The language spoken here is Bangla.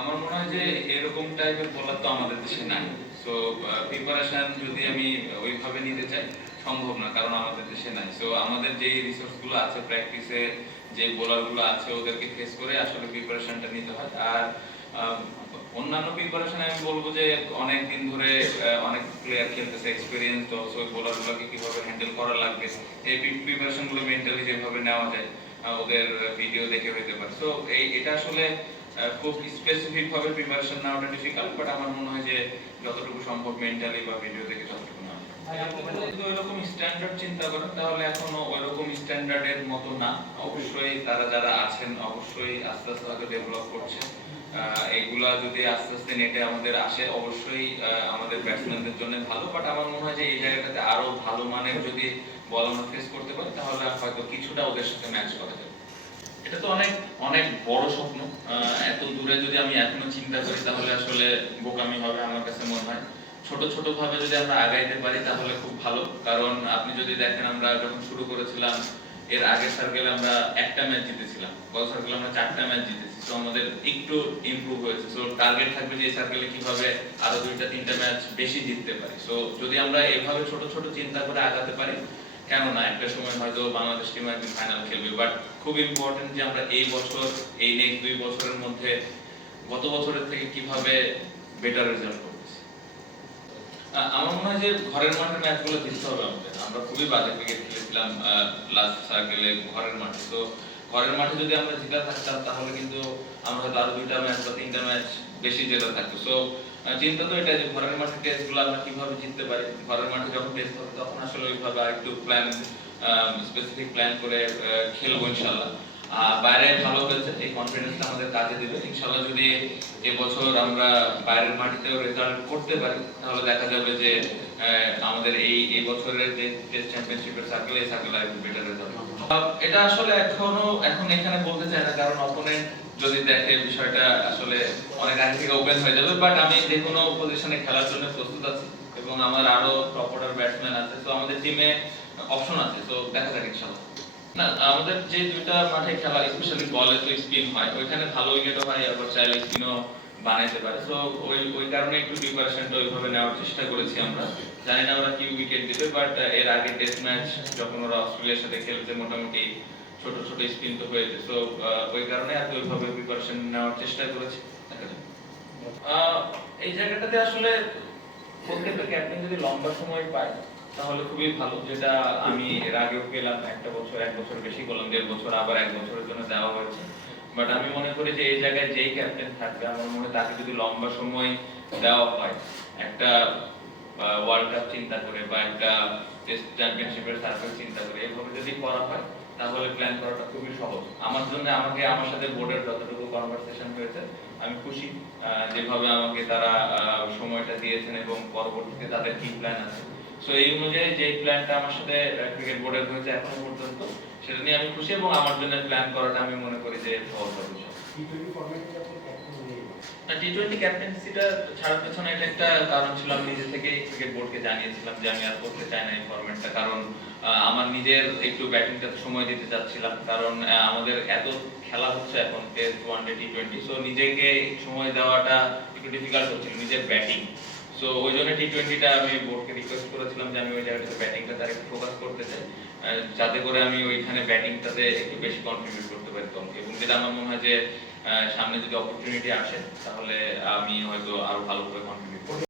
আমার মনে হয় যে এরকম টাইপের বোলার তো আমাদের দেশে নাই। সো প্রিপারেশন যদি আমি ওইভাবে নিতে চাই সম্ভব না, কারণ আমাদের দেশে নাই। সো আমাদের যে রিসোর্সগুলো আছে প্র্যাকটিসে, যে বোলারগুলো আছে ওদেরকে ফেস করে আসলে প্রিপারেশনটা নিতে হয়। আর অন্যান্য প্রিপারেশন আমি বলবো যে অনেক দিন ধরে অনেক প্লেয়ার খেলতেছে, এক্সপিরিয়েন্স তো, সো বোলারগুলোকে কিভাবে হ্যান্ডেল করা লাগবে এই প্রিপারেশনগুলো মেন্টালি যেভাবে নেওয়া যায় ওদের ভিডিও দেখে হইতে পারে। সো এটা আসলে খুব স্পেসিফিক ভাবে প্রিপারেশন নেওয়াটা ডিফিকাল্ট, বাট আমার মনে হয় যে যতটুকু সম্ভব মেন্টালি বা ভিডিও দেখে ততটুকু নেওয়া। যদি ওইরকম স্ট্যান্ডার্ড চিন্তা করেন তাহলে এখনো ওইরকম স্ট্যান্ডার্ডের মতো না। অবশ্যই তারা যারা আছেন অবশ্যই আস্তে আস্তে হয়তো ডেভেলপ করছে। এইগুলা যদি আস্তে আস্তে নেটে আমাদের আসে অবশ্যই আমাদের ব্যাটসম্যানদের জন্য ভালো, বাট আমার মনে হয় যে এই জায়গাটাতে আরো ভালো মানের যদি বল আমরা ফেস করতে পারি তাহলে হয়তো কিছুটা ওদের সাথে ম্যাচ করা যাবে। এটা তো অনেক অনেক বড় স্বপ্ন। এত দূরে যদি আমি এখনো চিন্তা করি তাহলে আসলে বোকামি হবে আমার কাছে মনে হয়। ছোট ছোট ভাবে যদি আমরা আগাইতে পারি তাহলে খুব ভালো। কারণ আপনি যদি দেখেন আমরা যখন শুরু করেছিলাম এর আগের সার্কেলে আমরা একটা ম্যাচ জিতেছিলাম, গত সার্কেলে আমরা 4টা ম্যাচ জিতেছি। সো আমাদের একটু ইমপ্রুভ হয়েছে। সো টার্গেট থাকবে যে এই সার্কেলে কিভাবে আরো 2টা 3টা ম্যাচ বেশি জিততে পারি। সো যদি আমরা এভাবে ছোট ছোট চিন্তা করে আগাতে পারি, কেন না একটা সময় হয়তো বাংলাদেশ টিম একদিন ফাইনাল খেলবে। বাট খুব ইম্পর্টেন্ট যে আমরা এই বছর এই নেক্সট 2 বছরের মধ্যে গত বছরের থেকে কিভাবে বেটার রেজাল্ট করতেছি। আমার মনে হয় যে ঘরের মাঠের ম্যাচগুলো জিততে হবে আমাদের। আমরা খুবই বাজে ক্রিকেট খেলেছিলাম লাস্ট সার্কেলে ঘরের মাঠে। তো ঘরের মাঠে যদি আমরা জিতা থাকতাম তাহলে কিন্তু আমরা হয়তো আরো 2টা ম্যাচ বা 3টা ম্যাচ বেশি জেতা থাকতো। সো চিন্তা তো এটা যে ঘরের মাঠে টেস্টগুলো আমরা কিভাবে জিততে পারি। ঘরের মাঠে যখন টেস্ট হবে তখন আসলে ওইভাবে আরেকটু প্ল্যান, স্পেসিফিক প্ল্যান করে খেলবো ইনশাআল্লাহ। বাইরে ভালো হয়েছে, এই কনফিডেন্সটা আমাদের কাজে দিবে ইনশাআল্লাহ। যদি এবছর আমরা বাইরের মাটিতেও রেজাল্ট করতে পারি তাহলে দেখা যাবে যে আমাদের এই বছরের যে টেস্ট চ্যাম্পিয়নশিপের সার্কেল, এই সার্কেলে একটু বেটার রেজাল্ট। এটা আসলে এখন এখানে বলতে চাই না, কারণ অপোনেন্ট যদি দেখে বিষয়টা আসলে অনেক আগে থেকে ওপেন হয়ে যাবে। বাট আমি যে কোনো পজিশনে খেলার জন্য প্রস্তুত আছি এবং আমার আরো টপ অর্ডার ব্যাটসম্যান আছে। তো আমাদের টিমে অপশন আছে। তো দেখা যাক ইনশাআল্লাহ। না, আমাদের যে 2টা মাঠে খেলা স্পেশালি বলে তো স্পিন হয়, ওইখানে ভালো উইকেটও হয়, আবার চাইলে স্পিনও বানাইতে পারে। সো ওই কারণে একটু প্রিপারেশনটা ওইভাবে নেওয়ার চেষ্টা করেছি আমরা। জানি না ওরা কি উইকেট দিবে, বাট এর আগে টেস্ট ম্যাচ যখন ওরা অস্ট্রেলিয়ার সাথে খেলছে মোটামুটি ছোট ছোট স্পিন তো হয়েছে। সো ওই কারণে আর ওইভাবে প্রিপারেশন নেওয়ার চেষ্টা করেছি। এই জায়গাটাতে আসলে প্রত্যেকটা ক্যাপ্টেন যদি লম্বা সময় পায় তাহলে খুবই ভালো, যেটা আমি এর আগেও পেলাম। 1 বছর বেশি করলাম, 1.5 বছর আবার 1 বছরের জন্য দেওয়া হয়েছে। বাট আমি মনে করি যে এই জায়গায় যেই ক্যাপ্টেন থাকবে আমার মনে হয় তাকে যদি লম্বা সময় দেওয়া হয়, একটা ওয়ার্ল্ড কাপ চিন্তা করে বা একটা টেস্ট চ্যাম্পিয়নশিপের সার্কেল চিন্তা করে এভাবে যদি করা হয় তাহলে প্ল্যান করাটা খুবই সহজ আমার জন্য। আমার সাথে বোর্ডের যতটুকু কনভারসেশন হয়েছে আমি খুশি যেভাবে আমাকে তারা সময়টা দিয়েছেন এবং পরবর্তীতে তাদের কি প্ল্যান আছে। সো এই অনুযায়ী যে প্ল্যানটা আমার সাথে ক্রিকেট বোর্ডের হয়েছে এখনো পর্যন্ত সেটা নিয়ে আমি খুশি এবং আমার জন্য প্ল্যান করাটা আমি মনে করি যে সহজ হবে। টি-20 ক্যাপ্টেন্সিটা ছাড়ার পেছনে এটা একটা কারণ ছিল। আমি নিজে থেকেই ক্রিকেট বোর্ডকে জানিয়েছিলাম যে আমি আর করতে চাই না এই ফরম্যাটটা, কারণ আমার নিজের একটু ব্যাটিংটাতে সময় দিতে চাচ্ছিলাম। কারণ আমাদের এত খেলা হচ্ছে এখন টেস্ট, ওয়ানডে, টি-20, সো নিজেকে সময় দেওয়াটা একটু ডিফিকাল্ট হচ্ছিল নিজের ব্যাটিং। সো ওই জন্য টি-20টা আমি বোর্ডকে রিকোয়েস্ট করেছিলাম যে আমি ওই জায়গাটাতে ব্যাটিংটাতে আরেকটু ফোকাস করতে চাই, যাতে করে আমি ওইখানে ব্যাটিংটাতে একটু বেশি কন্ট্রিবিউট করতে পারি। এবং যেটা আমার মনে হয় যে সামনে যদি অপরচুনিটি আসে তাহলে আমি হয়তো আরো ভালো করে কন্ট্রিবিউট করব।